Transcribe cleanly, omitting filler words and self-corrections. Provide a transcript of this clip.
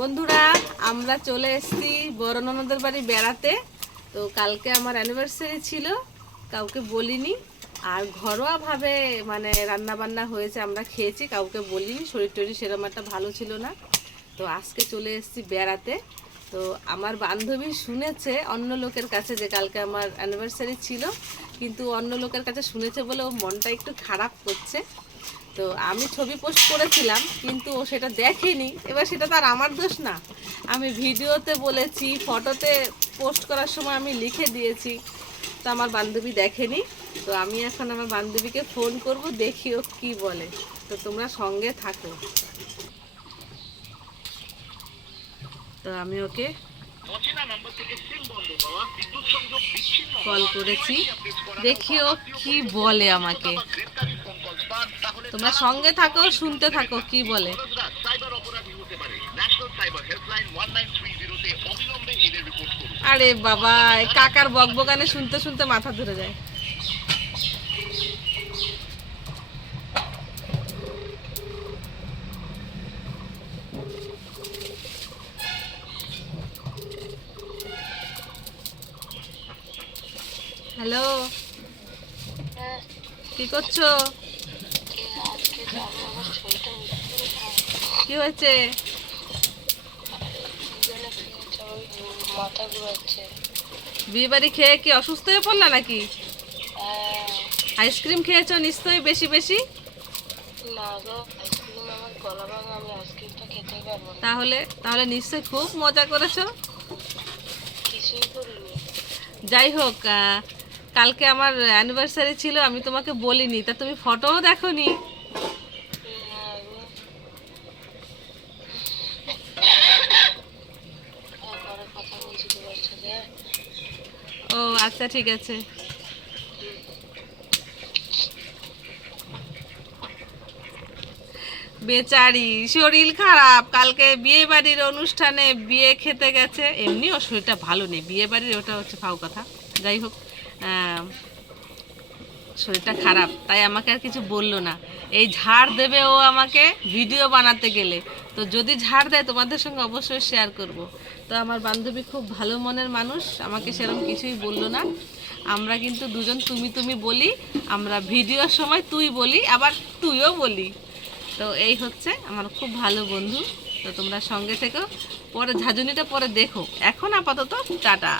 বন্ধুরা আমরা চলে এসেছি বড় ননদের বাড়ি বেড়াতে। তো কালকে আমার অ্যানিভার্সারি ছিল, কাউকে বলিনি। আর ঘরোয়াভাবে মানে রান্না বান্না হয়েছে, আমরা খেয়েছি, কাউকে বলিনি। শরীর টরীর সেরকম একটা ভালো ছিল না। তো আজকে চলে এসেছি বেড়াতে। তো আমার বান্ধবী শুনেছে অন্য লোকের কাছে যে কালকে আমার অ্যানিভার্সারি ছিল, কিন্তু অন্য লোকের কাছে শুনেছে বলে ও মনটা একটু খারাপ করছে। তো আমি ছবি পোস্ট করেছিলাম, কিন্তু ও সেটা দেখেনি। এবার সেটা তার আমার দোষ না। আমি ভিডিওতে বলেছি, ফটোতে পোস্ট করার সময় আমি লিখে দিয়েছি, তো আমার বান্ধবী দেখেনি। তো আমি এখন আমার বান্ধবীকে ফোন করব, দেখি ও কী বলে। তো তোমরা সঙ্গে থাকো। তো আমি ওকে কল করেছি, দেখি ও কি বলে আমাকে। তোমরা সঙ্গে থাকো, শুনতে থাকো কি বলে। আরে বাবা, কাকার বকবকানে শুনতে শুনতে মাথা ধরে যায়। হ্যালো, কি করছো? কি হয়েছে? বিয়ে বাড়ি খেয়ে কি অসুস্থ হয়ে পড়লা নাকি? আইসক্রিম খেয়েছো নিশ্চয়ই বেশি বেশি। তাহলে তাহলে নিশ্চয়ই খুব মজা করেছো। যাই হোক, কালকে আমার অ্যানিভার্সারি ছিল, আমি তোমাকে বলিনি, তা তুমি ফটোও দেখোনি। ও আচ্ছা, ঠিক আছে। বেচারি শরীর খারাপ, কালকে বিয়ে বাড়ির অনুষ্ঠানে বিয়ে খেতে গেছে। এমনি ওর শরীরটা ভালো নেই, বিয়ে বাড়ির ওটা হচ্ছে ফাও কথা। যাই হোক, শরীরটা খারাপ, তাই আমাকে আর কিছু বললো না। এই ঝাড় দেবে ও আমাকে ভিডিও বানাতে গেলে। তো যদি ঝাড় দেয় তোমাদের সঙ্গে অবশ্যই শেয়ার করব। তো আমার বান্ধবী খুব ভালো মনের মানুষ, আমাকে সেরকম কিছুই বললো না। আমরা কিন্তু দুজন তুমি তুমি বলি, আমরা ভিডিওর সময় তুই বলি, আবার তুইও বলি। তো এই হচ্ছে আমার খুব ভালো বন্ধু। তো তোমরা সঙ্গে থেকো, পরে ঝাঁঝুনিটা পরে দেখো। এখন আপাতত টাটা।